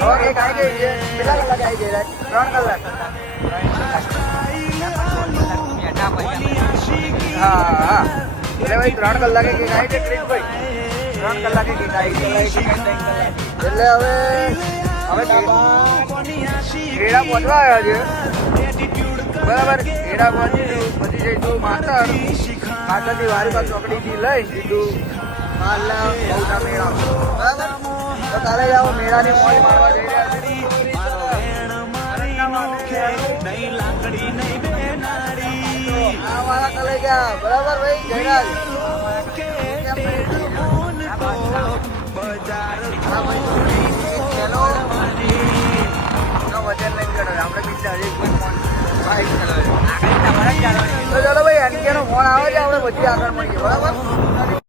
ત્રણ એટલે ભાઈ ત્રણ કલાકે ત્રણ કલાકે એટલે હવે હવે ખેડા પહોંચવા આવ્યા છે બરાબર ખેડા પહોંચી પછી જઈશું માતર માતરથી વારીબાગ ચોકડીથી લઈ સીધું માલના બહુધા મેળા બરાબર તો કાલે જ આવો મેળાની મોજ મારવા જઈ રહ્યા ચલાવે. તો ચલો ભાઈ અંકેનો ફોન આવે છે આગળ મળીએ. બરાબર?